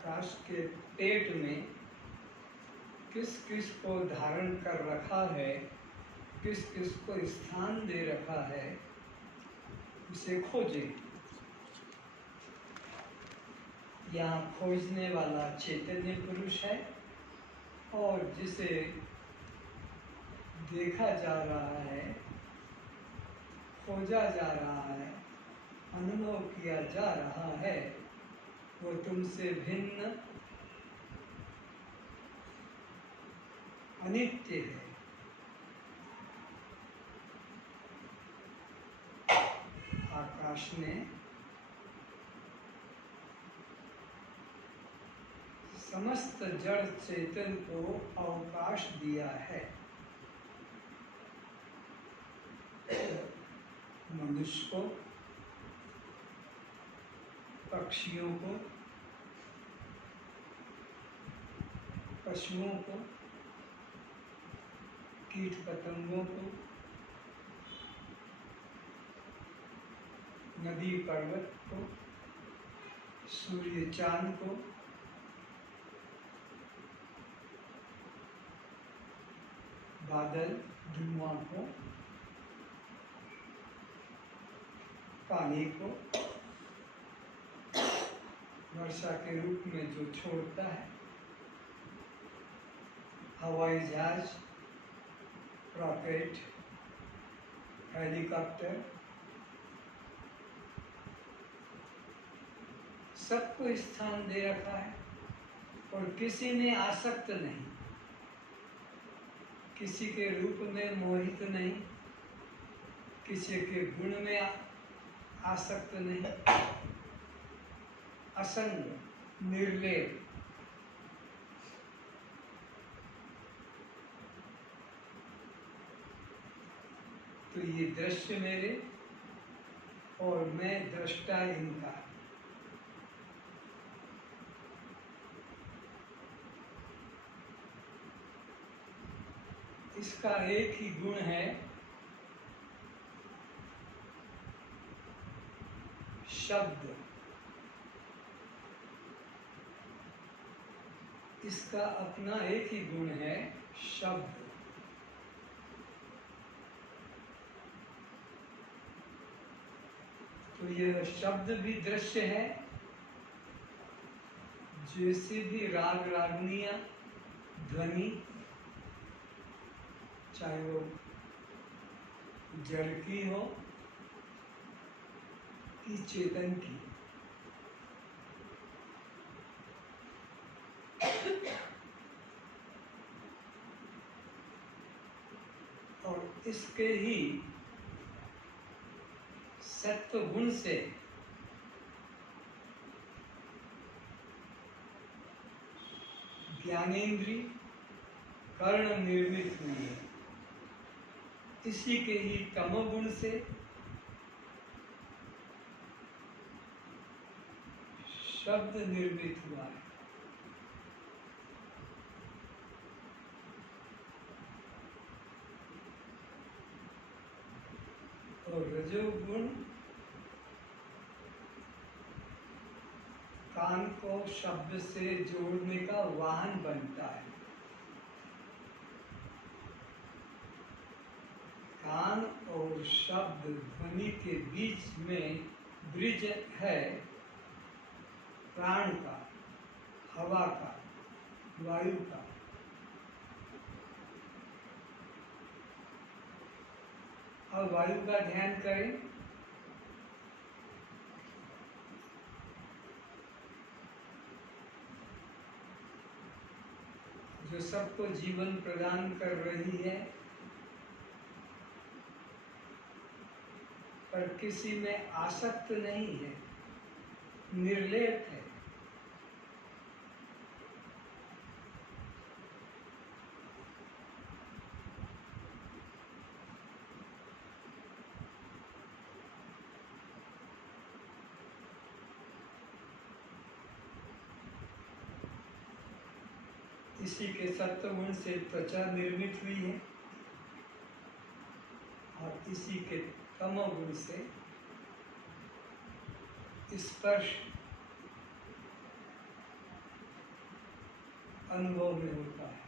आकाश के पेट में किस किस को धारण कर रखा है, किस किस को स्थान दे रखा है, उसे खोजें। यहाँ खोजने वाला चैतन्य पुरुष है और जिसे देखा जा रहा है, खोजा जा रहा है, अनुभव किया जा रहा है, वो तुमसे भिन्न अनित्य है। आकाश ने समस्त जड़ चेतन को अवकाश दिया है। मनुष्य को, पक्षियों को, पशुओं को, कीट पतंगों को, नदी पर्वत को, सूर्य चांद को, बादल धुआं को, पानी को वर्षा के रूप में जो छोड़ता है, हवाई जहाज, रॉकेट, हेलीकॉप्टर, सबको स्थान दे रखा है और किसी में आसक्त नहीं, किसी के रूप में मोहित नहीं, किसी के गुण में आसक्त नहीं, असंग, निर्लेप। तो ये दृश्य मेरे और मैं दृष्टा इनका। इसका एक ही गुण है, शब्द। इसका अपना एक ही गुण है, शब्द। तो यह शब्द भी दृश्य है। जैसे भी राग रागनियां, ध्वनि, चाहे वो जड़ की हो कि चेतन की, और इसके ही सत्व गुण से ज्ञानेन्द्रिय कर्ण निर्मित हुई है। इसी के ही तमोगुण से शब्द निर्मित हुआ है। और रजोगुण कान को शब्द से जोड़ने का वाहन बनता है। कान और शब्द ध्वनि के बीच में ब्रिज है, प्राण का, हवा का, वायु का। अब वायु का ध्यान करें। जो सबको जीवन प्रदान कर रही है, पर किसी में आसक्त नहीं है, निर्लेप है। इसी के सत्वगुण से त्वचा निर्मित हुई है और इसी के तमोगुण से स्पर्श अनुभव में होता है।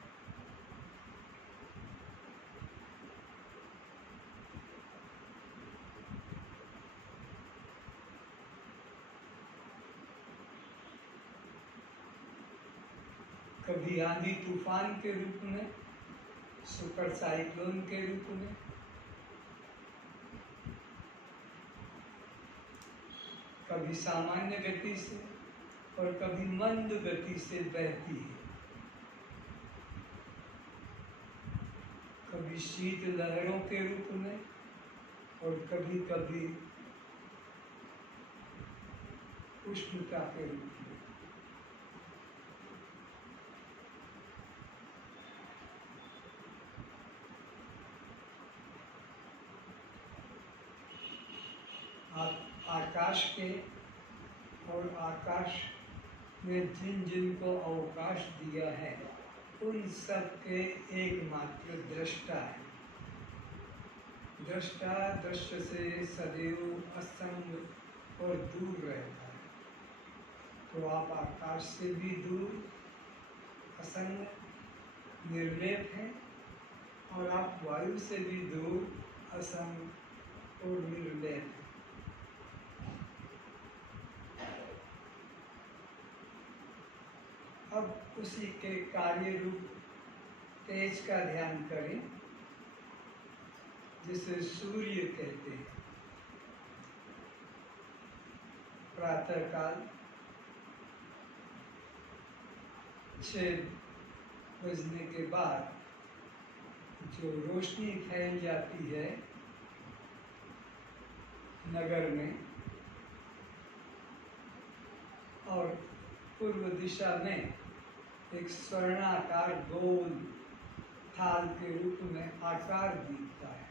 कभी आंधी तूफान के रूप में, सुपर साइक्लोन के रूप में, कभी सामान्य गति से और कभी मंद गति से बहती है। कभी शीत लहरों के रूप में और कभी कभी उष्णता के रूप में। आकाश के और आकाश में जिन जिन को अवकाश दिया है उन सब के एकमात्र दृष्टा है। दृष्टा दृश्य से सदैव असंग और दूर रहता है। तो आप आकाश से भी दूर, असंग, निर्लेप हैं, और आप वायु से भी दूर, असंग और निर्लेप हैं। अब उसी के कार्य रूप तेज का ध्यान करें, जिसे सूर्य कहते हैं। प्रातःकाल 6 बजने के बाद जो रोशनी फैल जाती है नगर में, और पूर्व दिशा में एक स्वर्णाकार गोल थाल के रूप में आकार दिखता है,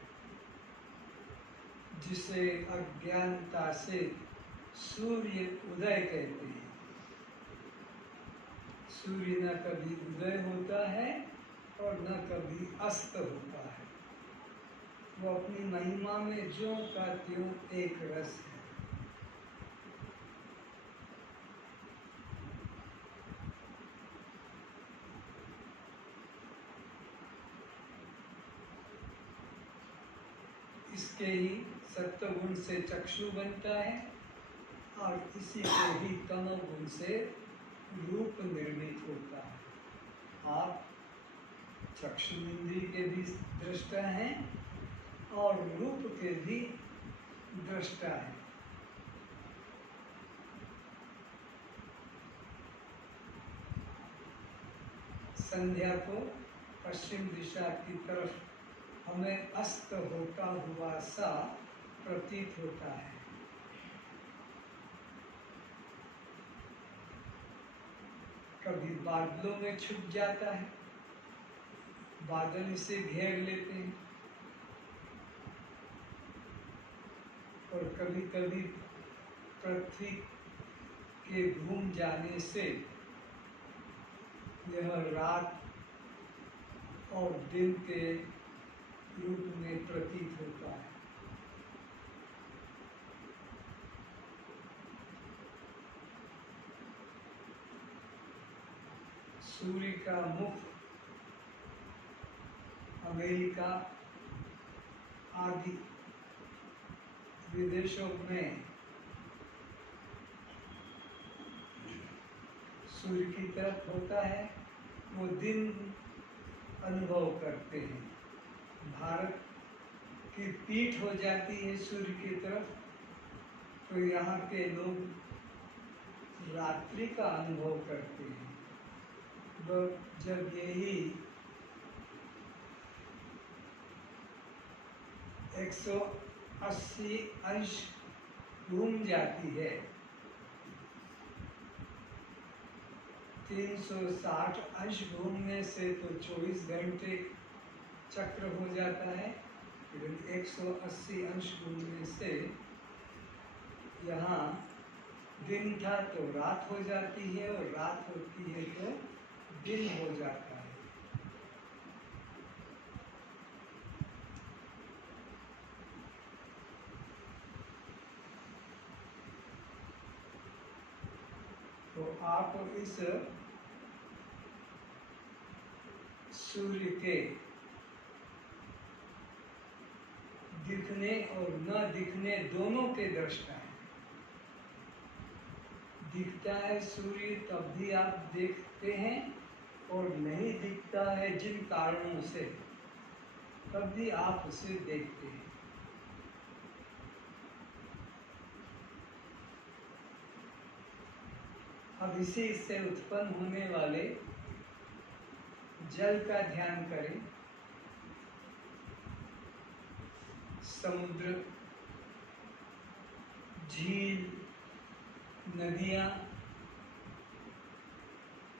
जिसे अज्ञानता से सूर्य उदय कहते हैं। सूर्य न कभी उदय होता है और न कभी अस्त होता है। वो अपनी महिमा में ज्यों का त्यों एक रस है। इसके ही सत्वगुण से चक्षु बनता है और इसी के ही तमोगुण से रूप निर्मित होता है। आप चक्षु इंद्रिय के भी दृष्टा हैं और रूप के भी दृष्टा हैं। संध्या को पश्चिम दिशा की तरफ हमें अस्त होता हुआ सा प्रतीत होता है। कभी बादलों में छुप जाता है, बादल इसे घेर लेते हैं, और कभी कभी पृथ्वी के घूम जाने से यह रात और दिन के रूप में प्रतीत होता है। सूर्य का मुख अमेरिका आदि विदेशों में सूर्य की तरफ होता है, वो दिन अनुभव करते हैं। भारत की पीठ हो जाती है सूर्य की तरफ, तो यहाँ के लोग रात्रि का अनुभव करते हैं। जब यही 180 अंश घूम जाती है, 360 अंश घूमने से तो 24 घंटे चक्र हो जाता है, लेकिन 180 अंश घूमने से यहाँ दिन था तो रात हो जाती है, और रात होती है तो दिन हो जाता है। तो आप इस सूर्य के दिखने और न दिखने दोनों के दृष्टा है। दिखता है सूर्य तब भी आप देखते हैं, और नहीं दिखता है जिन कारणों से तब भी आप उसे देखते हैं। अब इसी से उत्पन्न होने वाले जल का ध्यान करें। समुद्र, झील, नदियां,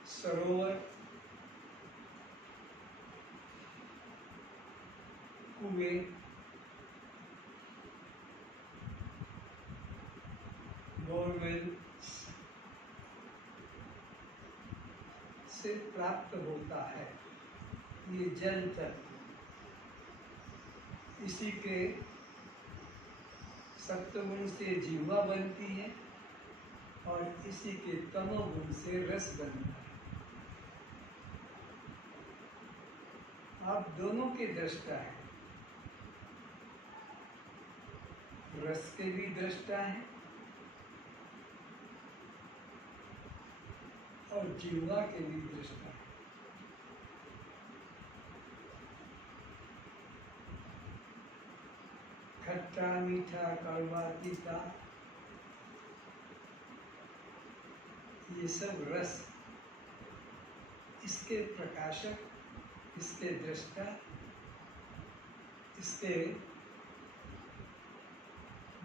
सरोवर, कुएं, बोरवेल से प्राप्त होता है ये जल तत्व। इसी के सत्वगुण से जीवा बनती है और इसी के तमोगुण से रस बनता है। आप दोनों के दृष्टा हैं, रस के भी दृष्टा हैं और जीवा के भी दृष्टा हैं। खट्टा, मीठा, कड़वा, तीता, ये सब रस इसके प्रकाशक, इसके दृष्टा, इसके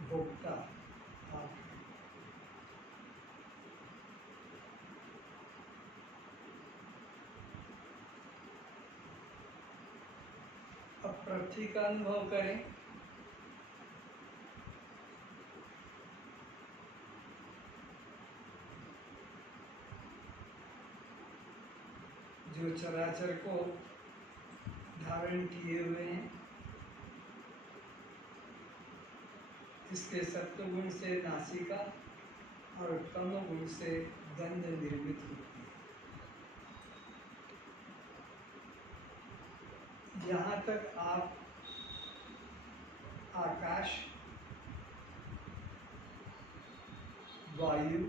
भोक्ता आप हैं। अब पृथ्वी का अनुभव करें। जो चराचर को धारण किए हुए हैं, इसके सत्वगुण से नासिका और तमोगुण से गंध निर्मित होती है। यहाँ तक आप आकाश, वायु,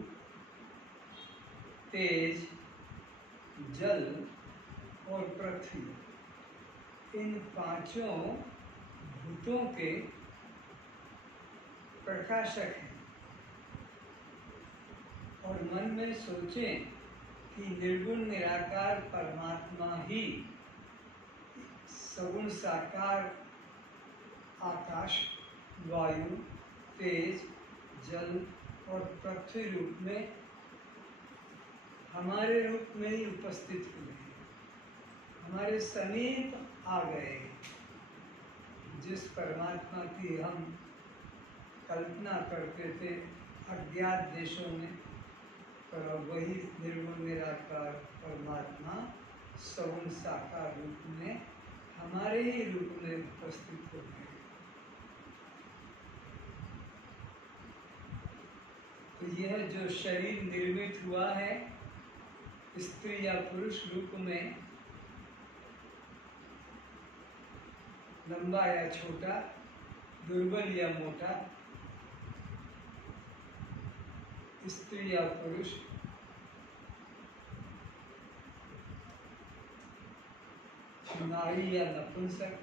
तेज, जल और पृथ्वी, इन पांचों भूतों के प्रकाशक हैं। और मन में सोचें कि निर्गुण निराकार परमात्मा ही सगुण साकार आकाश, वायु, तेज, जल और पृथ्वी रूप में हमारे रूप में ही उपस्थित हुए, हमारे समीप आ गए। जिस परमात्मा की हम कल्पना करते थे अज्ञात देशों में, पर अब वही निर्गुण निराकार परमात्मा सगुण साकार रूप में हमारे ही रूप में उपस्थित हो गए। तो यह जो शरीर निर्मित हुआ है स्त्री या पुरुष रूप में, लंबा या छोटा, दुर्बल या मोटा, स्त्री या पुरुष, नारी या नपुंसक,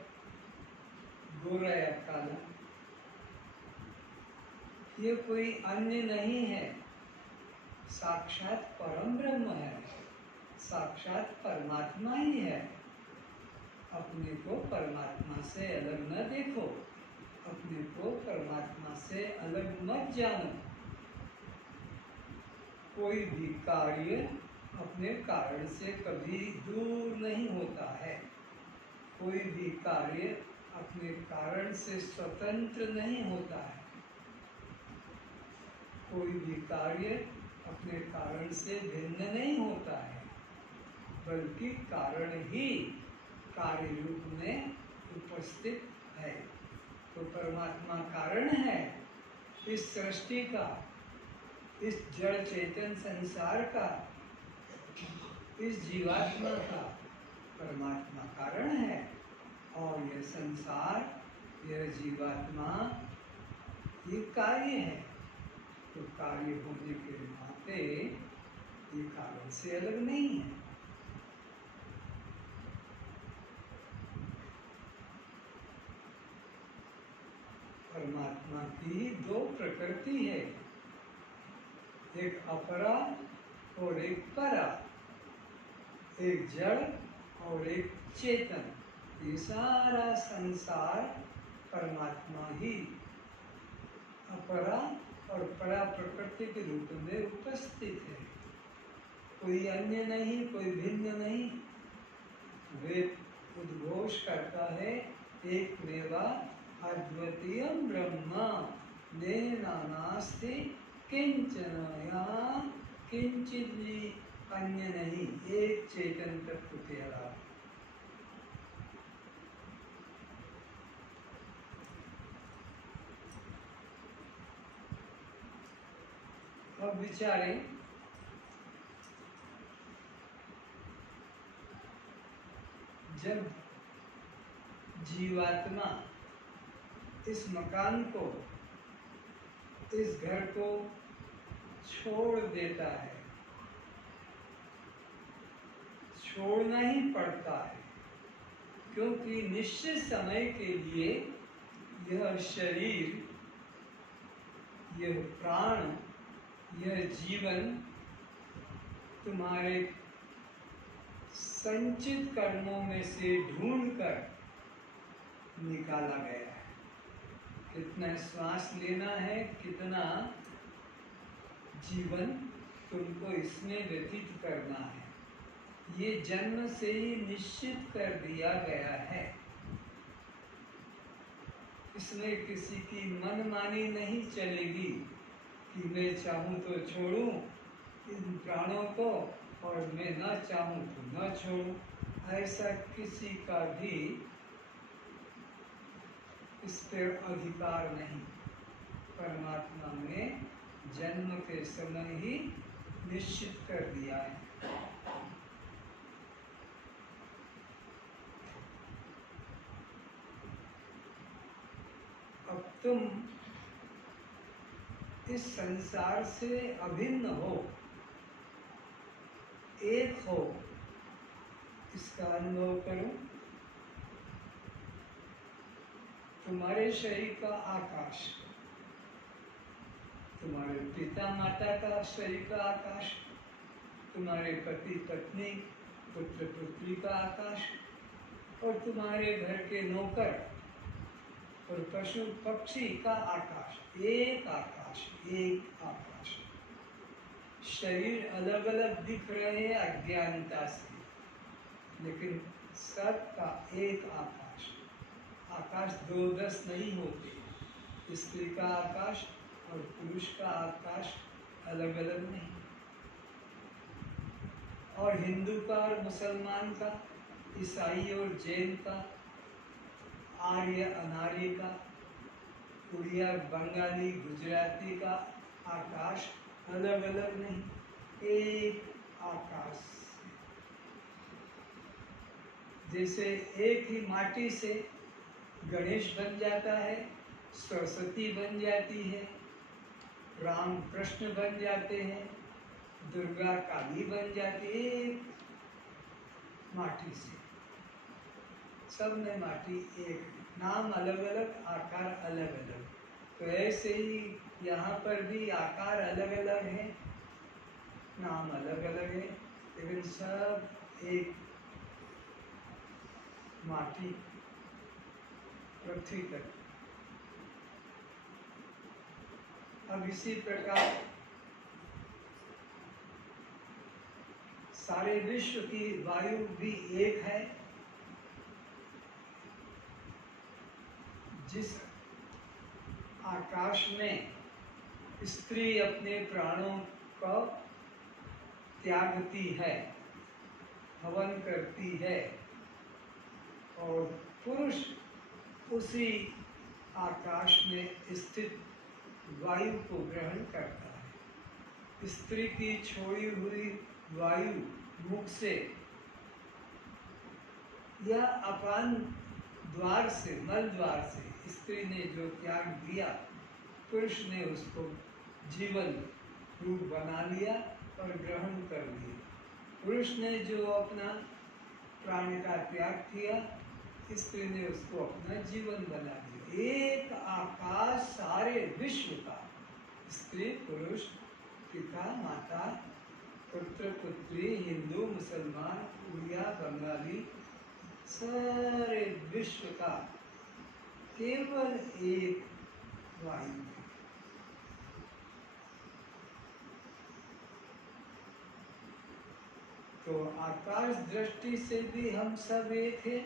गोरा या काला, ये कोई अन्य नहीं है, साक्षात परम ब्रह्म है, साक्षात परमात्मा ही है। अपने को परमात्मा से अलग न देखो, अपने को परमात्मा से अलग मत जानो। कोई भी कार्य अपने कारण से कभी दूर नहीं होता है, कोई भी कार्य अपने कारण से स्वतंत्र नहीं होता है, कोई भी कार्य अपने कारण से भिन्न नहीं होता है, बल्कि कारण ही कार्य रूप में उपस्थित है। तो परमात्मा कारण है इस सृष्टि का, इस जड़ चेतन संसार का, इस जीवात्मा का, परमात्मा कारण है और यह संसार, यह जीवात्मा, ये कार्य है। तो कार्य होने के नाते ये कारण से अलग नहीं है। परमात्मा की दो प्रकृति है, एक अपरा और एक परा, एक जड़ और एक चेतन। ये सारा संसार परमात्मा ही अपरा और परा प्रकृति के रूप में उपस्थित है। कोई अन्य नहीं, कोई भिन्न नहीं। वेद उद्घोष करता है, एक मेवा अद्वितीयम ब्रह्म नेह नास्ति किंचन, यहाँ किंचित भी अन्य नहीं, एक चेतन तत्व के अलावा। अब विचारें, जब जीवात्मा इस मकान को, इस घर को छोड़ देता है, छोड़ना ही पड़ता है, क्योंकि निश्चित समय के लिए यह शरीर, यह प्राण, यह जीवन तुम्हारे संचित कर्मों में से ढूंढकर निकाला गया है। कितना श्वास लेना है, कितना जीवन तुमको इसमें व्यतीत करना है, ये जन्म से ही निश्चित कर दिया गया है। इसमें किसी की मनमानी नहीं चलेगी कि मैं चाहूँ तो छोड़ूं इन प्राणों को और मैं न चाहूँ तो न छोड़ूं। ऐसा किसी का भी इस पर अधिकार नहीं। परमात्मा ने जन्म के समय ही निश्चित कर दिया है। अब तुम इस संसार से अभिन्न हो, एक हो, इसका अनुभव करो। तुम्हारे शरीर का आकाश, तुम्हारे पिता माता का शरीर का आकाश, तुम्हारे पति पत्नी पुत्र पुत्री का आकाश, और तुम्हारे घर के नौकर और पशु पक्षी का आकाश, एक आकाश, एक आकाश। शरीर अलग अलग दिख रहे हैं अज्ञानता से, लेकिन सबका एक आकाश। आकाश दो दस नहीं होते, स्त्री का आकाश और पुरुष का आकाश अलग अलग नहीं। और हिंदू का और मुसलमान का, ईसाई और जैन का, आर्य अनार्य का, उड़िया बंगाली गुजराती का आकाश अलग अलग नहीं, एक आकाश। जैसे एक ही माटी से गणेश बन जाता है, सरस्वती बन जाती है, राम कृष्ण बन जाते हैं, दुर्गा काली बन जाती है, एक माटी से। सब में माटी एक, नाम अलग अलग, आकार अलग अलग। तो ऐसे ही यहाँ पर भी आकार अलग अलग है, नाम अलग अलग है, लेकिन सब एक माटी, पृथ्वी तक। अब इसी प्रकार सारे विश्व की वायु भी एक है। जिस आकाश में स्त्री अपने प्राणों को त्यागती है, हवन करती है, और पुरुष उसी आकाश में स्थित वायु को ग्रहण करता है। स्त्री की छोड़ी हुई वायु मुख से या अपान द्वार से, मल द्वार से स्त्री ने जो त्याग दिया, पुरुष ने उसको जीवन रूप बना लिया और ग्रहण कर लिया। पुरुष ने जो अपना प्राण का त्याग किया, स्त्री ने उसको अपना जीवन बना लिया। एक आकाश सारे विश्व का, स्त्री पुरुष, पिता माता, पुत्र पुत्री, हिंदू मुसलमान, उड़िया बंगाली, सारे विश्व का केवल एक वायु है। तो आकाश दृष्टि से भी हम सब एक हैं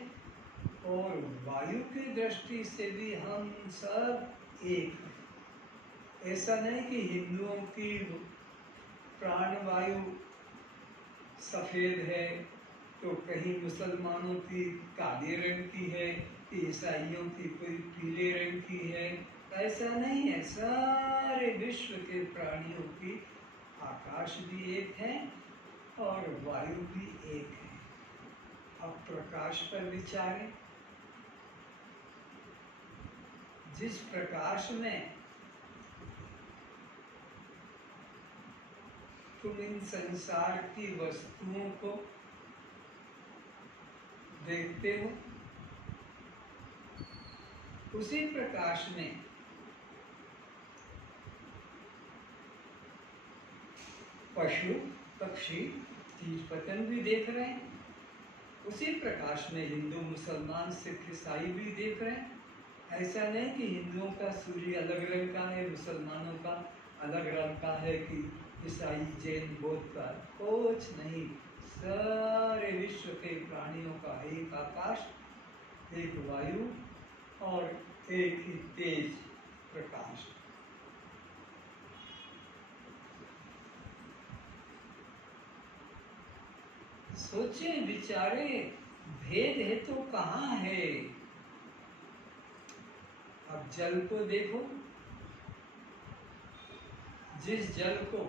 और वायु की दृष्टि से भी हम सब एक हैं। ऐसा नहीं कि हिंदुओं की प्राणवायु सफ़ेद है तो कहीं मुसलमानों की काले रंग की है, ईसाइयों की कोई पीले रंग की है। ऐसा नहीं है। सारे विश्व के प्राणियों की आकाश भी एक है और वायु भी एक है। अब प्रकाश पर विचारें। जिस प्रकाश में तुम इन संसार की वस्तुओं को देखते हो, उसी प्रकाश में पशु पक्षी चीज पतंग भी देख रहे हैं। उसी प्रकाश में हिंदू मुसलमान सिख ईसाई भी देख रहे हैं। ऐसा नहीं कि हिंदुओं का सूर्य अलग रंग का है, मुसलमानों का अलग रंग का है, कि ईसाई जैन बौद्ध का, कुछ नहीं। सारे विश्व के प्राणियों का एक आकाश, एक वायु और एक ही तेज प्रकाश। सोचें विचारें, भेद है तो कहाँ है? अब जल को देखो। जिस जल को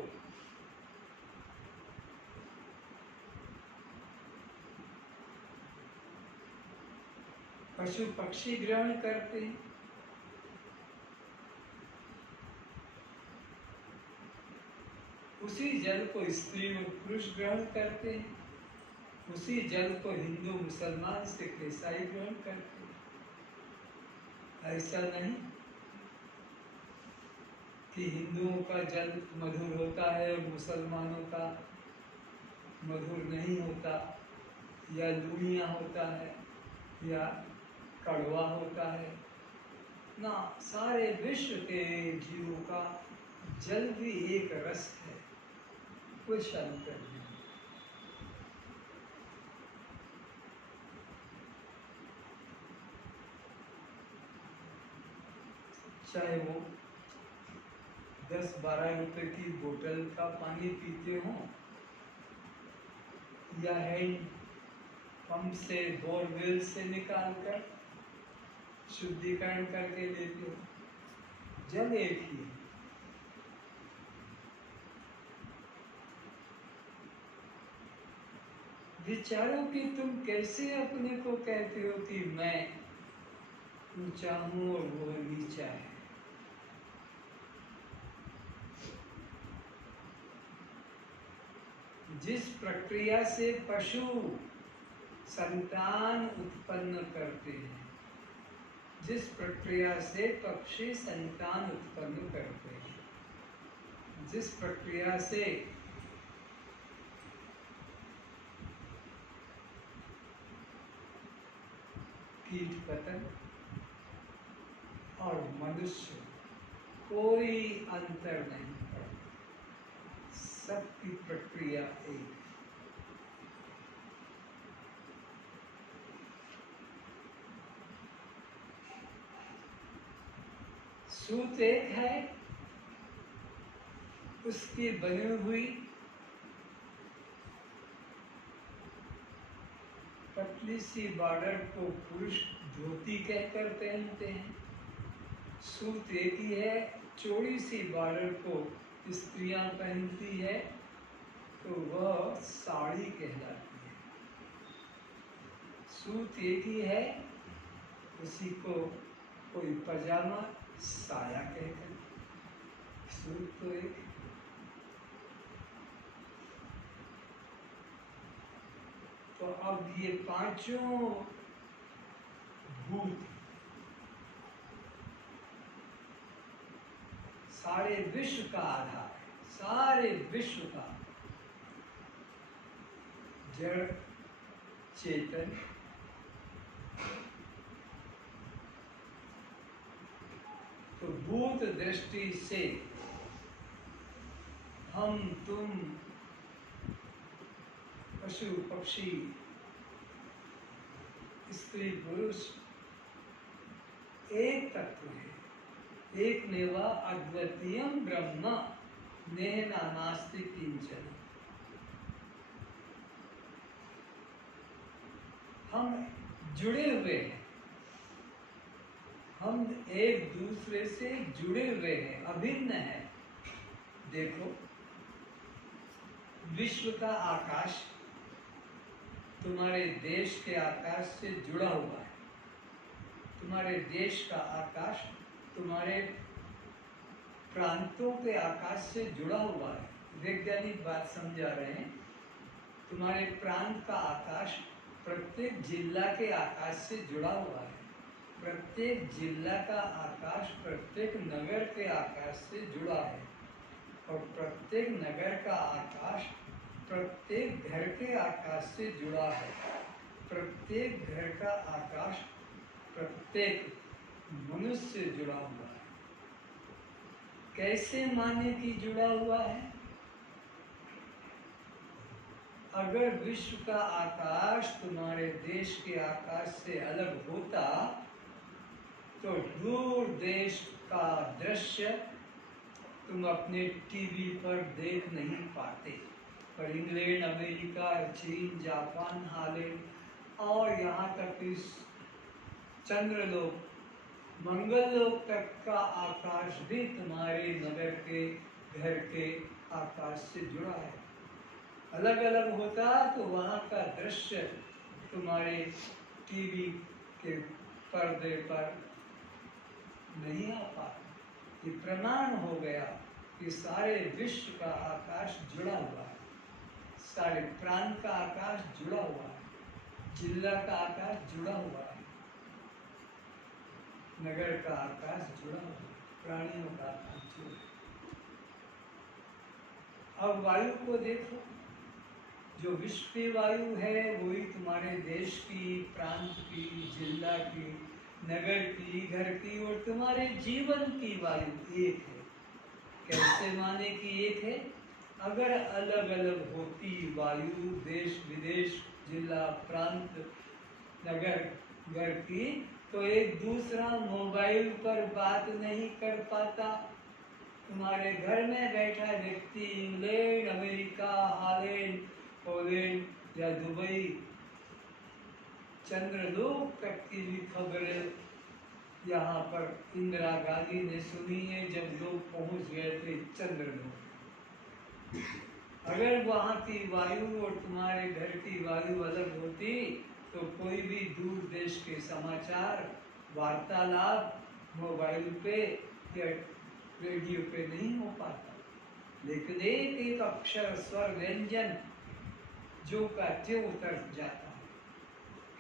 पशु पक्षी ग्रहण करते हैं, उसी जल को स्त्री और पुरुष ग्रहण करते हैं। उसी जल को हिंदू मुसलमान सिख ईसाई ग्रहण करते हैं। ऐसा नहीं कि हिंदुओं का जल मधुर होता है और मुसलमानों का मधुर नहीं होता, या लूणिया होता है या कड़वा होता है ना। सारे विश्व के जीवों का जल भी एक रस है, कुछ अंतर नहीं। चाहे वो 10-12 रुपए की बोतल का पानी पीते हो या हैंड पंप से, बोरवेल से निकाल कर शुद्धिकरण करके लेते हो, जल एक ही है। विचारो कि तुम कैसे अपने को कहते हो कि मैं ऊंचा हूं और वो नीचा है। जिस प्रक्रिया से पशु संतान उत्पन्न करते हैं, जिस प्रक्रिया से पक्षी संतान उत्पन्न करते हैं, जिस प्रक्रिया से कीट पतंग और मनुष्य, कोई अंतर नहीं पड़ता, सबकी प्रक्रिया एक। सूत एक है, उसकी बनी हुई पतली सी बॉर्डर को पुरुष धोती कहकर पहनते हैं। सूत एक ही है, चौड़ी सी बॉर्डर को स्त्रियां पहनती है तो वह साड़ी कहलाती है। सूत एक ही है, उसी को कोई पजामा साया कहते हैं, सूत तो एक। तो अब ये पांचों भूत सारे विश्व का आधार है, सारे विश्व का जड़ चेतन। तो भूत दृष्टि से हम तुम पशु पक्षी स्त्री पुरुष एक तत्व है, एक नेवा अद्वितीयम ब्रह्म नेह नास्ति किंचन। हम जुड़े हुए हैं, हम एक दूसरे से जुड़े हुए हैं, अभिन्न है। देखो, विश्व का आकाश तुम्हारे देश के आकाश से जुड़ा हुआ है, तुम्हारे देश का आकाश तुम्हारे प्रांतों के आकाश से जुड़ा हुआ है। वैज्ञानिक बात समझा रहे हैं, तुम्हारे प्रांत का आकाश प्रत्येक जिला के आकाश से जुड़ा हुआ है, प्रत्येक जिला का आकाश प्रत्येक नगर के आकाश से जुड़ा है, और प्रत्येक नगर का आकाश प्रत्येक घर के आकाश से जुड़ा है, प्रत्येक घर का आकाश प्रत्येक मनुष्य से जुड़ा हुआ है। कैसे माने कि जुड़ा हुआ है? अगर विश्व का आकाश तुम्हारे देश के आकाश से अलग होता तो दूर देश का दृश्य तुम अपने टीवी पर देख नहीं पाते, पर इंग्लैंड, अमेरिका, चीन, जापान, हालैंड और यहाँ तक कि चंद्रलोक, मंगललोक तक का आकाश भी तुम्हारे नगर के घर के आकाश से जुड़ा है। अलग अलग होता तो वहाँ का दृश्य तुम्हारे टीवी के पर्दे पर नहीं आ पाता। ये प्रमाण हो गया कि सारे विश्व का आकाश जुड़ा हुआ है, सारे प्रांत का आकाश जुड़ा हुआ है, जिला का आकाश जुड़ा हुआ है, नगर का आकाश जुड़ा हुआ है, प्राणियों का आकाश जुड़ा है। अब वायु को देखो, जो विश्व की वायु है वही तुम्हारे देश की, प्रांत की, जिला की, नगर की, घर की और तुम्हारे जीवन की वायु एक है। कैसे माने कि एक है? अगर अलग अलग होती वायु देश विदेश, जिला, प्रांत, नगर, घर की, तो एक दूसरा मोबाइल पर बात नहीं कर पाता। तुम्हारे घर में बैठा व्यक्ति इंग्लैंड, अमेरिका, हालैंड, पोलैंड या दुबई, चंद्रलोक तक की भी खबरें यहाँ पर इंदिरा गांधी ने सुनी है जब लोग पहुंच गए थे चंद्रलोक। अगर वहाँ की वायु और तुम्हारे घर की वायु अलग होती तो कोई भी दूर देश के समाचार वार्तालाप मोबाइल पे या रेडियो पे नहीं हो पाता। लेकिन एक एक अक्षर, स्वर, व्यंजन जो का त्यों उतर जाता है।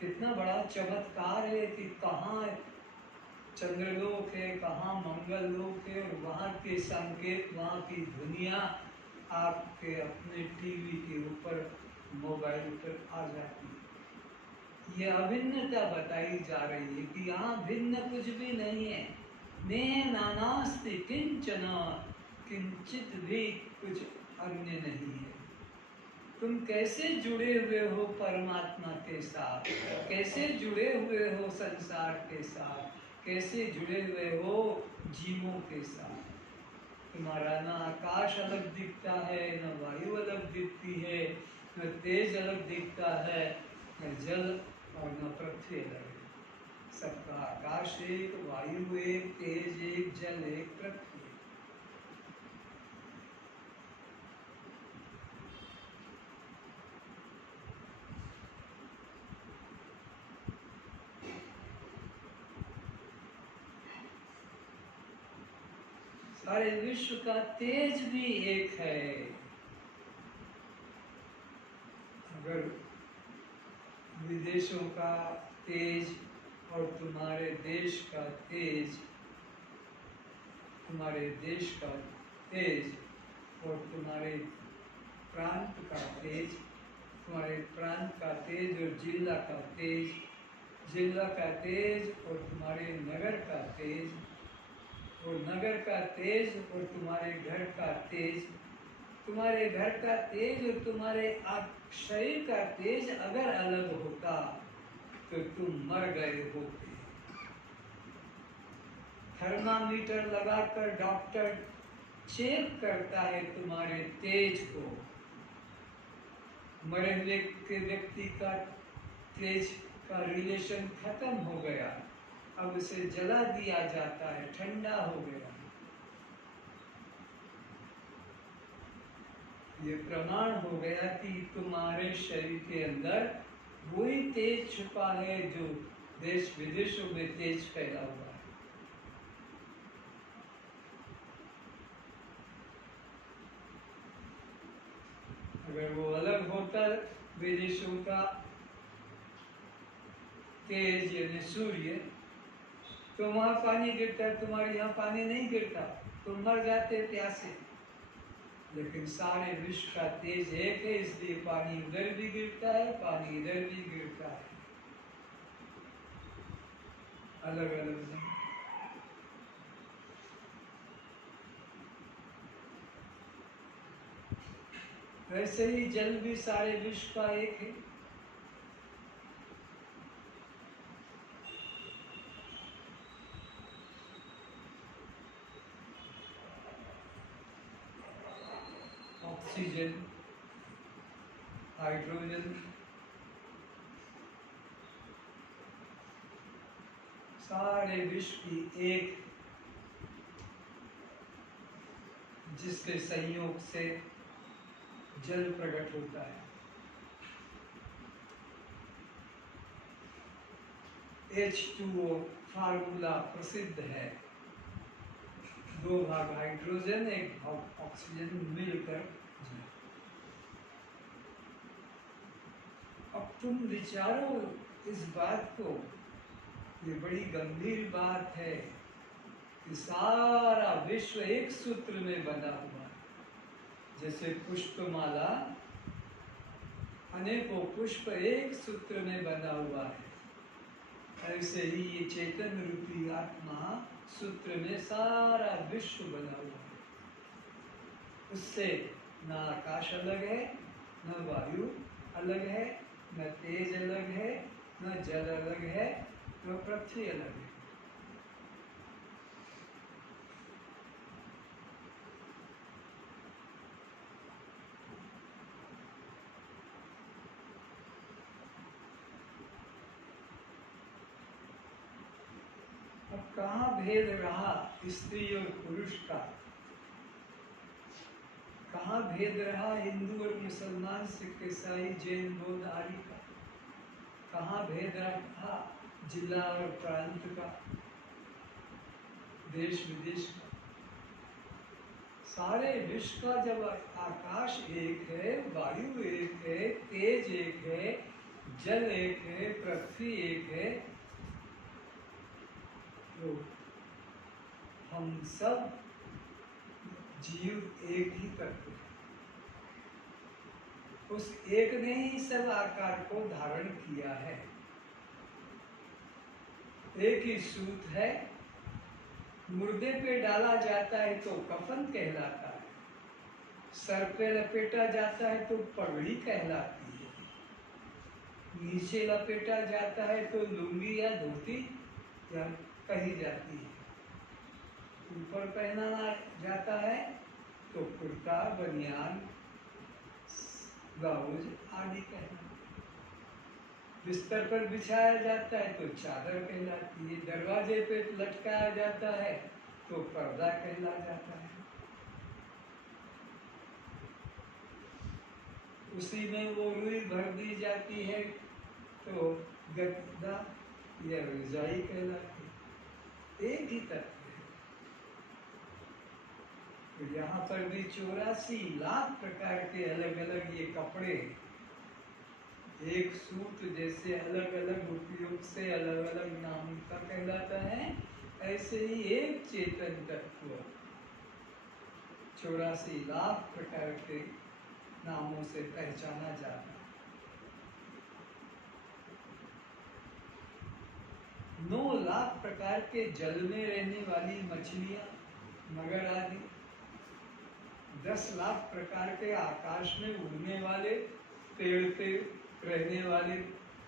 कितना बड़ा चमत्कार है कि कहाँ चंद्रलोक है, कहाँ मंगललोक है, और वहाँ के संकेत, वहाँ की दुनिया आपके अपने टीवी के ऊपर, मोबाइल पर आ जाती है। ये अभिन्नता बताई जा रही है कि यहाँ भिन्न कुछ भी नहीं है। नेह नानास्ति किंचन, किंचित भी कुछ अन्य नहीं है। तुम कैसे जुड़े हुए हो परमात्मा के साथ, कैसे जुड़े हुए हो संसार के साथ, कैसे जुड़े हुए हो जीवों के साथ। तुम्हारा न आकाश अलग दिखता है, न वायु अलग दिखती है, न तेज अलग दिखता है, न जल और न पृथ्वी अलग है। सबका आकाश एक, वायु एक, तेज एक, जल एक, पृथ्वी। सारे विश्व का तेज भी एक है। अगर विदेशों का तेज और तुम्हारे देश का तेज, तुम्हारे देश का तेज और तुम्हारे प्रांत का तेज, तुम्हारे प्रांत का तेज और जिला का तेज, जिला का तेज और तुम्हारे नगर का तेज, और नगर का तेज और तुम्हारे घर का तेज, तुम्हारे घर का तेज और तुम्हारे शरीर का तेज अगर अलग होता तो तुम मर गए होते। थर्मामीटर लगाकर डॉक्टर चेक करता है तुम्हारे तेज को। मरे हुए के व्यक्ति का तेज का रिलेशन खत्म हो गया, अब उसे जला दिया जाता है, ठंडा हो गया। ये प्रमाण हो गया कि तुम्हारे शरीर के अंदर वही तेज छुपा है जो देश विदेशों में तेज फैला हुआ है। अगर वो अलग होता विदेशों का तेज यानी सूर्य, तो वहां पानी गिरता है, तुम्हारे यहाँ पानी नहीं गिरता, तुम मर जाते प्यासे। लेकिन सारे विश्व का तेज एक है, इसलिए पानी उधर भी गिरता है, पानी इधर भी गिरता है, अलग अलग नहीं। वैसे ही जल भी सारे विश्व का एक है। ऑक्सीजन, हाइड्रोजन, सारे विश्व की एक, जिसके संयोग से जल प्रकट होता है। H2O फार्मूला प्रसिद्ध है, 2 भाग हाइड्रोजन 1 भाग ऑक्सीजन मिलकर। अब तुम विचारो इस बात को, ये बड़ी गंभीर बात है कि सारा विश्व एक सूत्र में बंधा हुआ है। जैसे पुष्पमाला अनेकों पुष्प एक सूत्र में बंधा हुआ है, ऐसे ही ये चैतन्य रूपी आत्मा सूत्र में सारा विश्व बना हुआ है। उससे न आकाश अलग है, न वायु अलग है, न तेज अलग है, न जल अलग है, न पृथ्वी अलग है। अब कहाँ भेद रहा स्त्री और पुरुष का, कहाँ भेद रहा हिंदू और मुसलमान, सिख ईसाई जैन बौद्ध आदि का, कहाँ भेद रहा जिला और प्रांत का, देश विदेश का। सारे विश्व का जब आकाश एक है, वायु एक है, तेज एक है, जल एक है, पृथ्वी एक है, तो हम सब जीव एक ही करते हैं। उस एक ने ही सब आकार को धारण किया है। एक ही सूत है, मुर्दे पे डाला जाता है तो कफन कहलाता है, सर पे लपेटा जाता है तो पगड़ी कहलाती है, नीचे लपेटा जाता है तो लुंगी या धोती या कही जाती है, ऊपर पहनाना जाता है तो कुर्ता बनियान ब्लाउज आदि कहलाती है, बिस्तर पर बिछाया जाता है तो चादर कहलाती है, दरवाजे पे लटकाया जाता है तो पर्दा कहला जाता है। उसी में वो रुई भर दी जाती है तो गद्दा या रजाई कहलाती है। एक ही तत्व है। तो यहाँ पर भी 84 लाख प्रकार के अलग अलग ये कपड़े, एक सूट जैसे अलग अलग उपयोग से अलग अलग नाम का कहलाता है, ऐसे ही एक चेतन तत्व 84 लाख प्रकार के नामों से पहचाना जाता है। 9 लाख प्रकार के जल में रहने वाली मछलियां, मगर आदि, 10 लाख प्रकार के आकाश में उड़ने वाले, पेड़ पे रहने वाले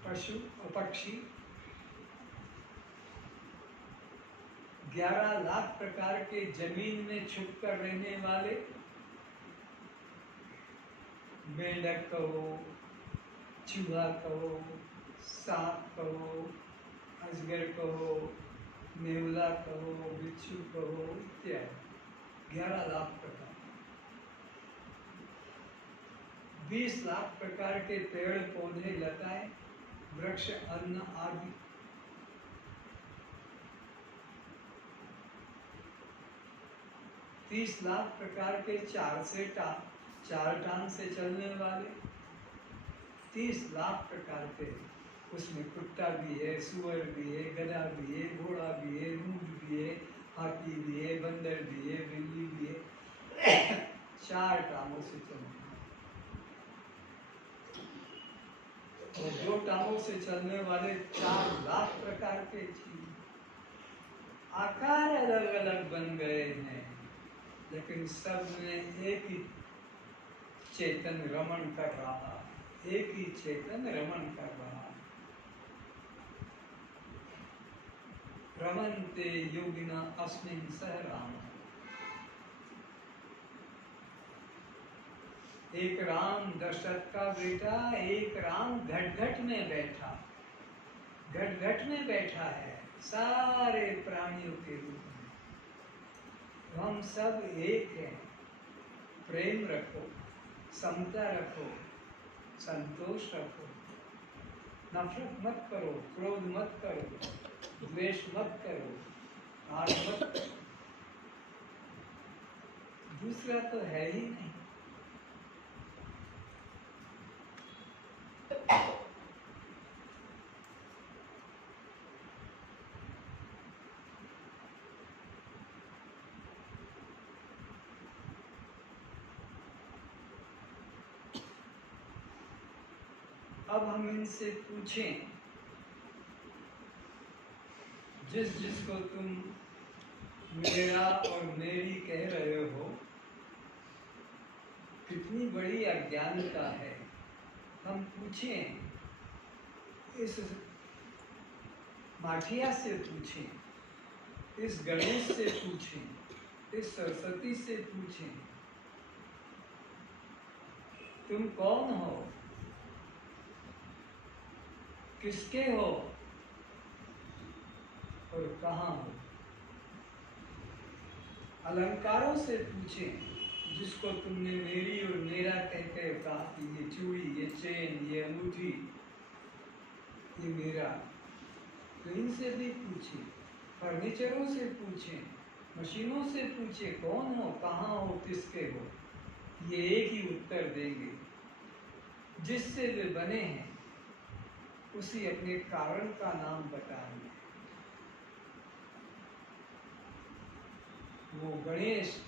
पशु और पक्षी, 11 लाख प्रकार के जमीन में छुप कर रहने वाले, मेंढक कहो, चूहा कहो, सांप कहो, अजगर कहो, नेवला कहो, बिच्छू कहो इत्यादि, 11 लाख प्रकार। 20 लाख प्रकार के पेड़ पौधे, लताएं, वृक्ष, अन्न आदि, 30 लाख प्रकार के चार टांग से चलने वाले, 30 लाख प्रकार के, उसमें कुत्ता भी है, सुअर भी है, गधा भी है, घोड़ा भी है, ऊंट भी है, हाथी भी है, बंदर भी है, बिल्ली भी है, 4 टांगों से चलने और 2 टांगों से चलने वाले 4 लाख प्रकार के जीव। आकार अलग अलग बन गए हैं, लेकिन सब में एक ही चेतन रमण कर रहा, एक ही चेतन रमण कर रहा। रमन्ते योगिना अस्मिन् सह राम। एक राम दशरथ का बेटा, एक राम घट घट में बैठा, घट घट में बैठा है सारे प्राणियों के रूप में। हम सब एक हैं। प्रेम रखो, समता रखो, संतोष रखो, नफरत मत करो, क्रोध मत करो, द्वेष मत करो, आग मत करो। दूसरा तो है ही नहीं। अब हम इनसे पूछें, जिसको तुम मेरा और मेरी कह रहे हो, कितनी बड़ी अज्ञानता है। हम पूछें, इस माठिया से पूछें, इस गणेश से पूछें, इस सरस्वती से पूछें, तुम कौन हो, किसके हो और कहाँ हो। अलंकारों से पूछें, जिसको तुमने मेरी और मेरा कहते कहा कि ये चूड़ी, ये चेन, ये अंगूठी, ये मेरा, तो इनसे भी पूछें। फर्नीचरों से पूछें, मशीनों से पूछें, कौन हो, कहाँ हो, किसके हो, ये एक ही उत्तर देंगे। जिससे वे बने हैं उसी अपने कारण का नाम बताएंगे। वो गणेश,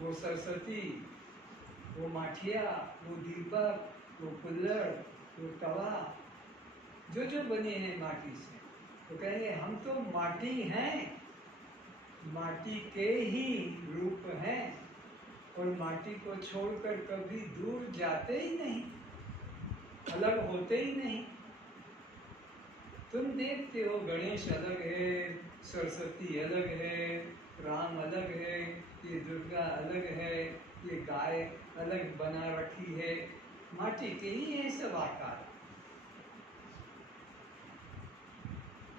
वो सरस्वती, वो माठिया, वो दीपक, वो कुल्लड़, वो तवा, जो बने हैं माटी से, तो कहेंगे हम तो माटी हैं, माटी के ही रूप हैं और माटी को छोड़कर कभी दूर जाते ही नहीं, अलग होते ही नहीं। तुम देखते हो गणेश अलग है, सरस्वती अलग है, राम अलग है, ये दुर्गा अलग है, ये गाय अलग बना रखी है, माटी के ही है सब आकार।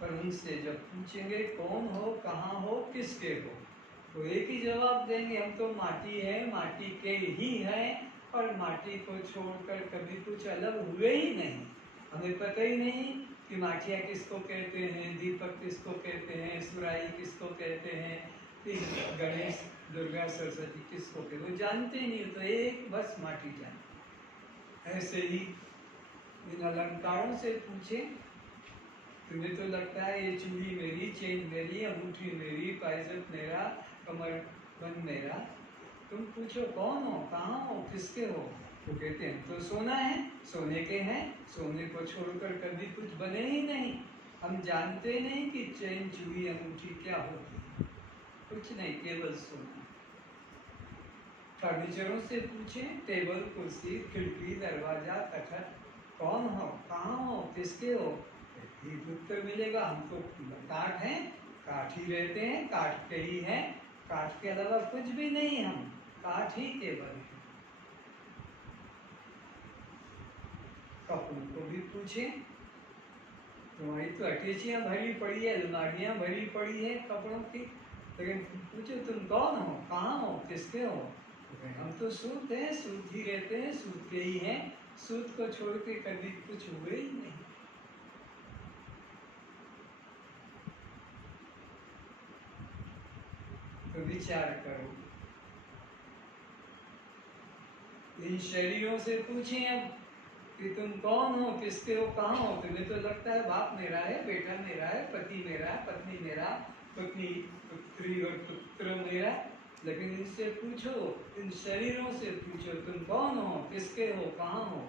पर उनसे जब पूछेंगे कौन हो, कहाँ हो, किसके हो, तो एक ही जवाब देंगे, हम तो माटी है, माटी के ही हैं और माटी को छोड़कर कभी कुछ अलग हुए ही नहीं। हमें पता ही नहीं कि माठिया किसको कहते हैं, दीपक किसको कहते हैं, सुराई किसको कहते हैं, कि गणेश दुर्गा सरस्वती किसको कहते, वो जानते नहीं, तो एक बस माटी जानते। ऐसे ही इन अलंकारों से पूछे, तुम्हें तो लगता है ये चूड़ी मेरी, चेन मेरी, अंगूठी मेरी, पायजत मेरा, कमर बंद मेरा। तुम पूछो कौन हो, कहाँ हो, किसके हो? तो कहते हैं तो सोना है, सोने के हैं, सोने को छोड़कर कभी कुछ बने ही नहीं। हम जानते नहीं कि चेन, चूड़ी, अंगूठी क्या होती है, कुछ नहीं, केवल सोना। फर्नीचरों से पूछे, टेबल, कुर्सी, खिड़की, दरवाजा, तखत, कौन हो, कहाँ हो, किसके हो? एक उत्तर मिलेगा, हम तो काठ हैं, काठ ही रहते हैं, काठ के ही हैं, काठ के अलावा कुछ भी नहीं, हम काठ ही केवल है। कपूर को भी पूछे, तुम्हारी तो अटैचियां भरी पड़ी है, अलमारियां भरी पड़ी है कपड़ों की, लेकिन पूछो तुम कौन हो, कहाँ हो, किसके हो? हम तो सूत हैं, सूत ही रहते हैं, सूत के ही हैं, सूत को छोड़ के कभी कुछ हुए ही नहीं। तो विचार करो, इन शरीरों से पूछें अब कि तुम कौन हो, किसके हो, कहाँ हो? तुम्हें तो लगता है बाप मेरा है, बेटा मेरा है, पति मेरा है, पत्नी मेरा, पत्नी, पुत्री और पुत्र मेरा। लेकिन इनसे पूछो, इन शरीरों से पूछो, तुम कौन हो, किसके हो, कहाँ हो?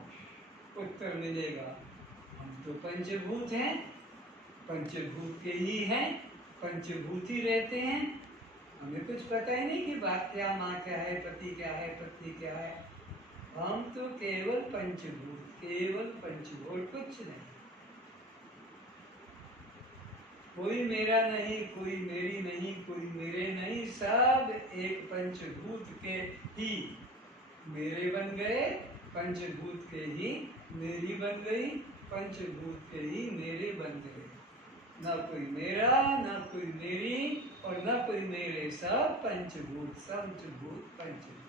उत्तर मिलेगा, हम तो पंचभूत हैं, पंचभूत के ही हैं, पंचभूत ही रहते हैं। हमें कुछ पता ही नहीं कि बाप क्या, माँ क्या है, पति क्या है, पत्नी क्या है। हम तो केवल पंचभूत, केवल पंचभूत, कुछ नहीं। कोई मेरा नहीं, कोई मेरी नहीं, कोई मेरे नहीं, सब एक पंचभूत के ही मेरे बन गए, पंचभूत के ही मेरी बन गई, पंचभूत के ही मेरे बन गए। न कोई मेरा, न कोई मेरी और न कोई मेरे, सब पंचभूत, पंचभूत, पंचभूत।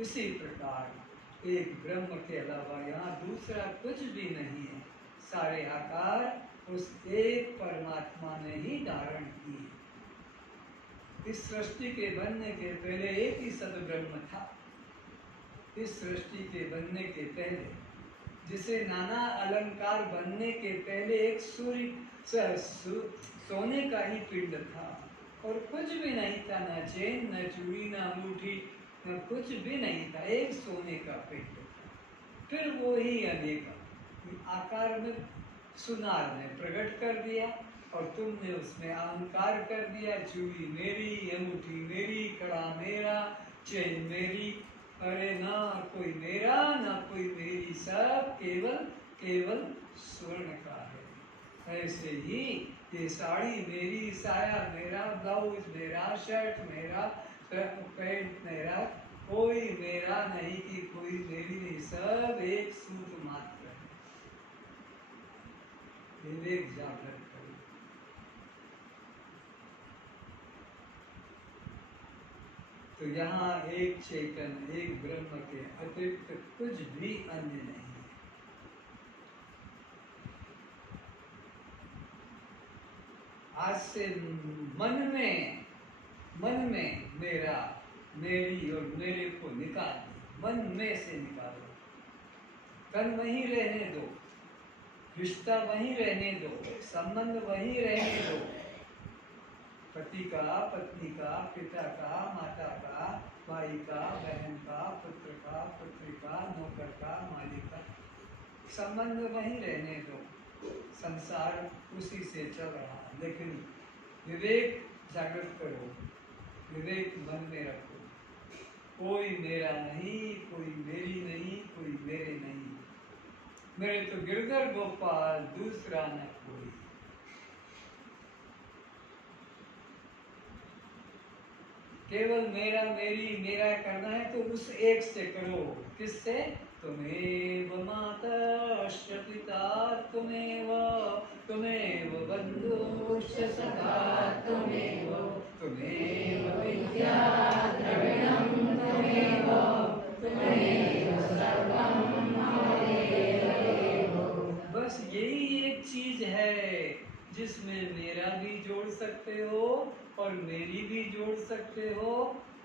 इसी प्रकार एक ब्रह्म के अलावा यहाँ दूसरा कुछ भी नहीं है। सारे आकार उस एक परमात्मा ने ही धारण किए। इस सृष्टि के बनने के पहले एक ही सद्ब्रह्म था। इस सृष्टि के बनने के पहले, जिसे नाना अलंकार बनने के पहले एक सूर्य सोने का ही पिंड था और कुछ भी नहीं था, न चेन, न चूड़ी, न अंगूठी, न कुछ भी नहीं था, एक सोने का पिंड था। फिर वो ही अनेक आकार में सुनार ने प्रकट कर दिया और तुमने उसमें अहंकार कर दिया, चूड़ी मेरी, अंगूठी मेरी, कड़ा मेरा, चेन मेरी। अरे ना कोई मेरा, ना कोई मेरी, सब केवल केवल स्वर्ण का है। ऐसे ही ये साड़ी मेरी, साया मेरा, ब्लाउज मेरा, शर्ट मेरा, पैंट मेरा, कोई मेरा नहीं कि कोई मेरी नहीं, सब एक सूत मात्र है। विवेक जागृत करो। तो यहाँ एक चेतन, एक ब्रह्म के अतिरिक्त कुछ भी अन्य नहीं है। आज से मन में मेरा, मेरी और मेरे को निकाल दो, मन में से निकालो। तन वहीं रहने दो, रिश्ता वहीं रहने दो, संबंध वहीं रहने दो। पति का, पत्नी का, पिता का, माता का, भाई का, बहन का, पुत्र का, पुत्री का, नौकर का, मालिक का, संबंध वहीं रहने दो। संसार उसी से चल रहा है, लेकिन विवेक जागृत करो, विवेक मन में रखो। कोई मेरा नहीं, कोई मेरी नहीं, कोई मेरे नहीं, मेरे तो गिरधर गोपाल, दूसरा न कोई। केवल मेरा, मेरी, मेरा करना है तो उस एक से करो। किससे? तुमेव मातश्च पिता तुमेव, तुमेव बन्धुश्च सखा तुमेव, तुमेव विद्या द्रविणं तुमेव, तुमेव सर्वं ममदेव। बस यही एक चीज है जिसमें मेरा भी जोड़ सकते हो और मेरी भी जोड़ सकते हो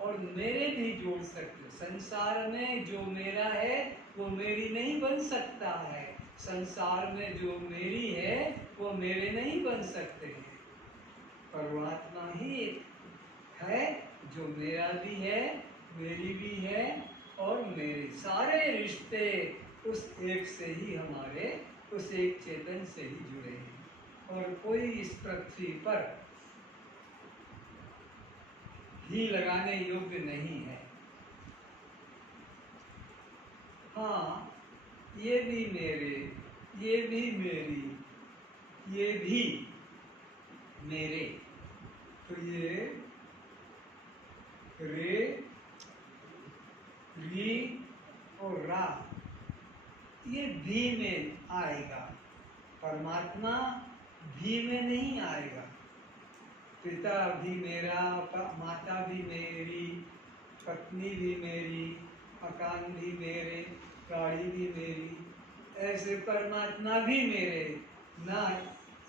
और मेरे भी जोड़ सकते हो। संसार में जो मेरा है वो मेरी नहीं बन सकता है, संसार में जो मेरी है वो मेरे नहीं बन सकते हैं। परमात्मा ही है जो मेरा भी है, मेरी भी है और मेरे सारे रिश्ते उस एक से ही हमारे, उस एक चेतन से ही जुड़े हैं। और कोई इस पृथ्वी पर ही लगाने योग्य नहीं है। हाँ, ये भी मेरे, ये भी मेरी, ये भी मेरे, तो ये रे, री और रा ये भी में आएगा, परमात्मा भी में नहीं आएगा। पिता भी मेरा, माता भी मेरी, पत्नी भी मेरी, मकान भी मेरे, गाड़ी भी मेरी, ऐसे परमात्मा भी मेरे ना,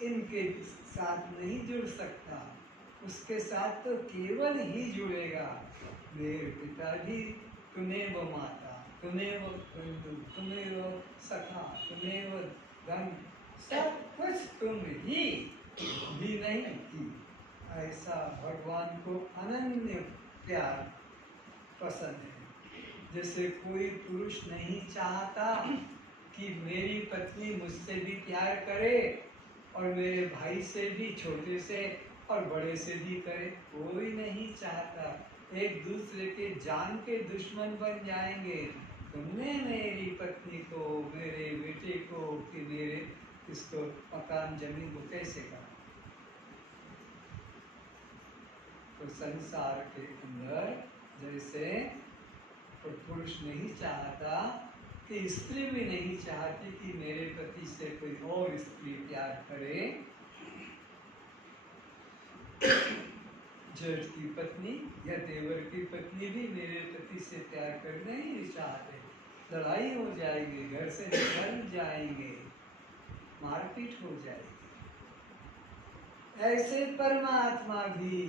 इनके साथ नहीं जुड़ सकता। उसके साथ तो केवल ही जुड़ेगा मेरे पिताजी, तुम्हें वो माता, तुम्हें वो बंधु, तुम्हें वो सखा, तुम्हें वो धन, सब कुछ तुम ही भी नहीं की। ऐसा भगवान को अनन्य प्यार पसंद है। जैसे कोई पुरुष नहीं चाहता कि मेरी पत्नी मुझसे भी प्यार करे और मेरे भाई से भी, छोटे से और बड़े से भी करे, कोई नहीं चाहता। एक दूसरे के जान के दुश्मन बन जाएंगे। तुमने मेरी पत्नी को, मेरे बेटे को, कि मेरे इसको मकान जमीन को कैसे कहा। तो संसार के अंदर जैसे पुरुष नहीं चाहता कि स्त्री भी नहीं चाहती कि मेरे पति से कोई और स्त्री प्यार करे, जेठ की पत्नी या देवर की पत्नी भी मेरे पति से प्यार करना ही नहीं चाहते। लड़ाई हो जाएगी, घर से निकल जाएंगे, मारपीट हो जाएगी। ऐसे परमात्मा भी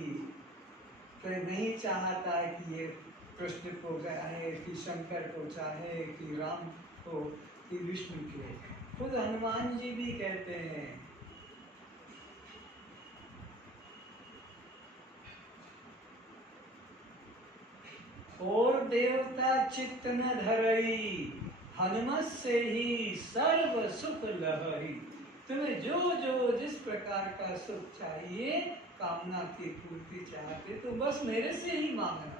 तो नहीं चाहता है कि ये कृष्ण को चाहे कि शंकर को चाहे कि राम को कि विष्णु के। खुद हनुमान जी भी कहते हैं, और देवता चित्त न धरई, हनुमत से ही सर्व सुख लहरी। तुम्हें जो जो जिस प्रकार का सुख चाहिए, कामना की पूर्ति चाहते, तो बस मेरे से ही मांगना,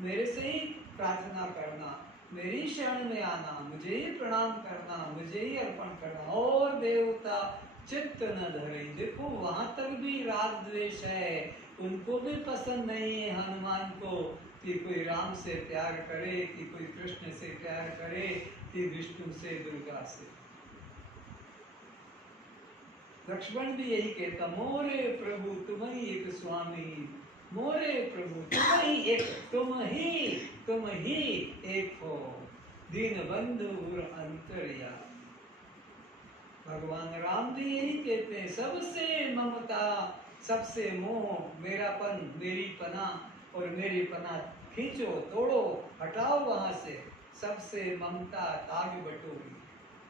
मेरे से ही प्रार्थना करना, मेरी शरण में आना, मुझे ही प्रणाम करना, मुझे ही अर्पण करना। और देवता चित्त न धरे। देखो वहां तक भी राग द्वेष है, उनको भी पसंद नहीं है हनुमान को कि कोई राम से प्यार करे, कि कोई कृष्ण से प्यार करे, कि विष्णु से, दुर्गा से। लक्ष्मण भी यही कहता, मोरे प्रभु तुम ही एक स्वामी, मोरे प्रभु तुम ही एक, तुम ही एक हो, दीन बंधु अंतर्या। भगवान राम भी यही कहते हैं, सबसे ममता, सबसे मोह, मेरापन, मेरी पना और मेरी पना खींचो, तोड़ो, हटाओ वहां से, सबसे ममता ताग बटोरी।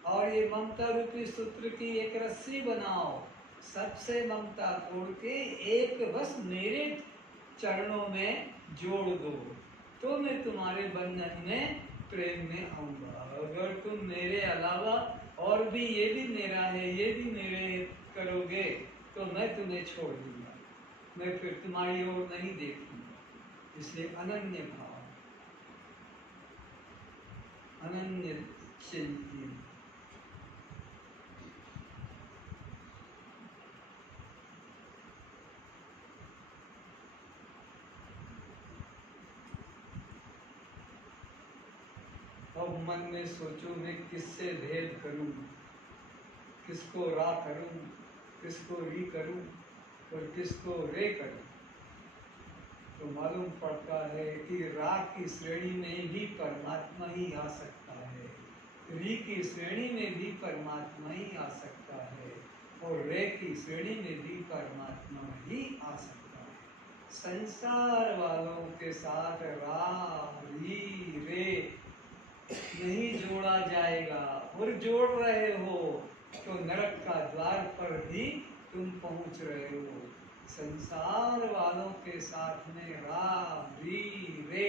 और ये ममता रूपी सूत्र की एक रस्सी बनाओ, सबसे ममता तोड़ के एक बस मेरे चरणों में जोड़ दो, तो मैं तुम्हारे बंधन में प्रेम में आऊंगा। अगर तुम मेरे अलावा और भी ये भी मेरा है, ये भी मेरे करोगे, तो मैं तुम्हें छोड़ दूंगा, मैं फिर तुम्हारी ओर नहीं देखूंगा। इसलिए अनन्य भाव, अनन्य चिंतन। अब मन में सोचो मैं किससे भेद करूं, किसको रा करूं, किसको री करूं और किसको रे करूं। तो मालूम पड़ता है कि रा की श्रेणी में भी परमात्मा ही आ सकता है, री की श्रेणी में भी परमात्मा ही आ सकता है और रे की श्रेणी में भी परमात्मा ही आ सकता है। संसार वालों के साथ रा री रे नहीं जोड़ा जाएगा, और जोड़ रहे हो तो नरक का द्वार पर ही तुम पहुंच रहे हो। संसार वालों के साथ में रा री रे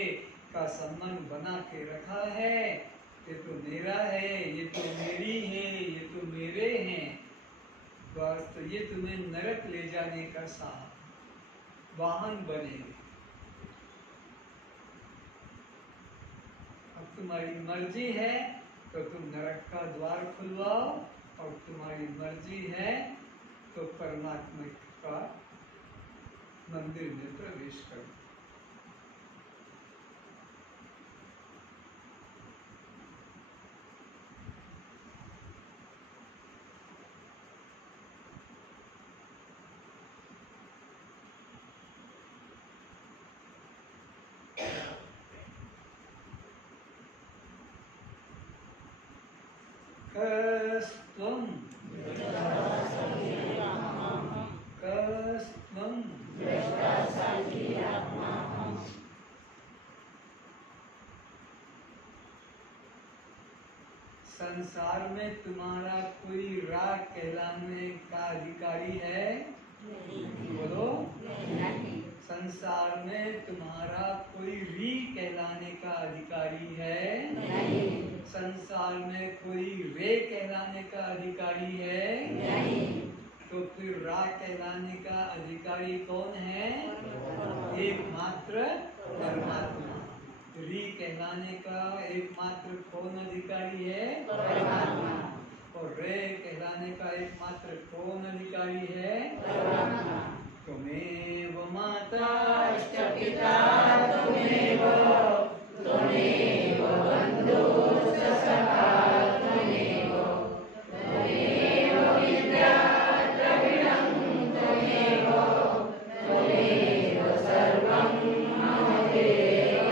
का संबंध बना के रखा है। ये तो मेरा है, ये तो मेरी है, ये तो मेरे हैं, बस तो ये तुम्हें नरक ले जाने का वाहन बनेंगे। अब तुम्हारी मर्जी है तो तुम नरक का द्वार खुलवाओ, और तुम्हारी मर्जी है तो परमात्मा का मंदिर में प्रवेश करो। कस्त्वं संसार में तुम्हारा कोई राग कहलाने का अधिकारी है? बोलो। संसार में तुम्हारा कोई री कहलाने का अधिकारी है? संसार में कोई रे कहलाने का अधिकारी है? तो फिर रा कहलाने का अधिकारी कौन है? एकमात्र परमात्मा। री कहलाने का एकमात्र कौन अधिकारी है? परमात्मा। और रे कहलाने का एकमात्र कौन अधिकारी है? परमात्मा। त्वमेव माता च पिता त्वमेव बन्धुश्च सखा त्वमेव विद्या द्रविणं त्वमेव सर्वं मम देव।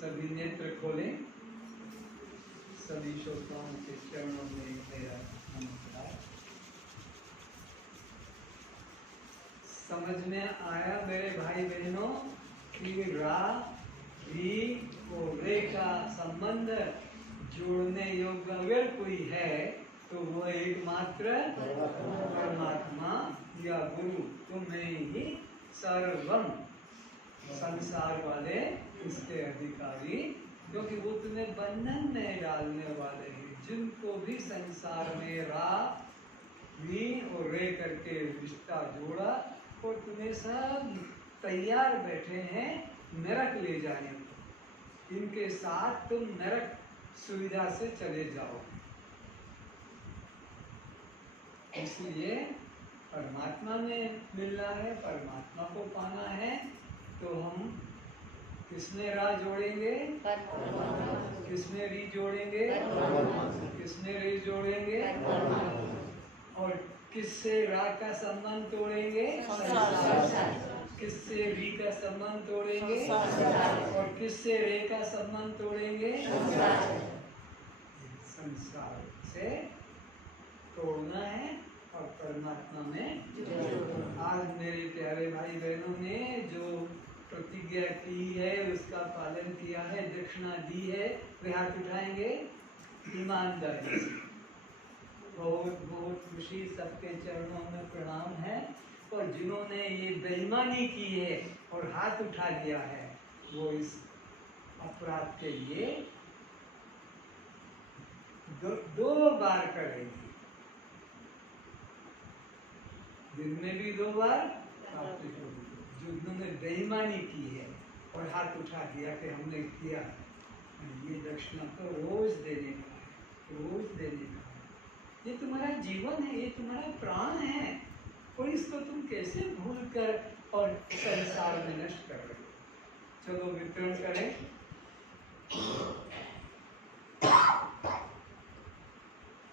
सभी नेत्र खोलें, सभी श्रोताओं के चरणों में मेरा नमस्कार। समझ में आया मेरे भाई बहनों कि रा री और रे का संबंध जोड़ने योग्य अगर कोई है तो वो एकमात्र परमात्मा या गुरु, तुम्हें ही सर्वम। संसार वाले इसके अधिकारी, क्योंकि वो तुम्हें बंधन में डालने वाले हैं। जिनको भी संसार में रा री और रे करके रिश्ता जोड़ा, और तुम्हें सब तैयार बैठे हैं नरक ले जाने को। इनके साथ तुम नरक सुविधा से चले जाओ। इसलिए परमात्मा में मिलना है, परमात्मा को पाना है, तो हम किसमें रा जोड़ेंगे? किसमें री जोड़ेंगे? किसमें रे जोड़ेंगे? और किससे रा का संबंध तोड़ेंगे? किससे री का संबंध तोड़ेंगे? और किससे रे का संबंध तोड़ेंगे? संसार से तोड़ना है और परमात्मा में। आज मेरे प्यारे भाई बहनों ने जो प्रतिज्ञा की है उसका पालन किया है, दक्षिणा दी है, वे हाथ उठाएंगे ईमानदारी से। बहुत बहुत खुशी, सबके चरणों में प्रणाम है। और जिन्होंने ये बेईमानी की है और हाथ उठा लिया है, वो इस अपराध के लिए दो बार करेंगे। दिन में भी 2 बार, जिन्होंने बेईमानी की है और हाथ उठा दिया कि हमने किया, ये दक्षिणा तो रोज देने का है, रोज देने का है। ये तुम्हारा जीवन है, ये तुम्हारा प्राण है, और इसको तुम कैसे भूल कर और संसार में नष्ट कर रहे हो। चलो वितरण करें।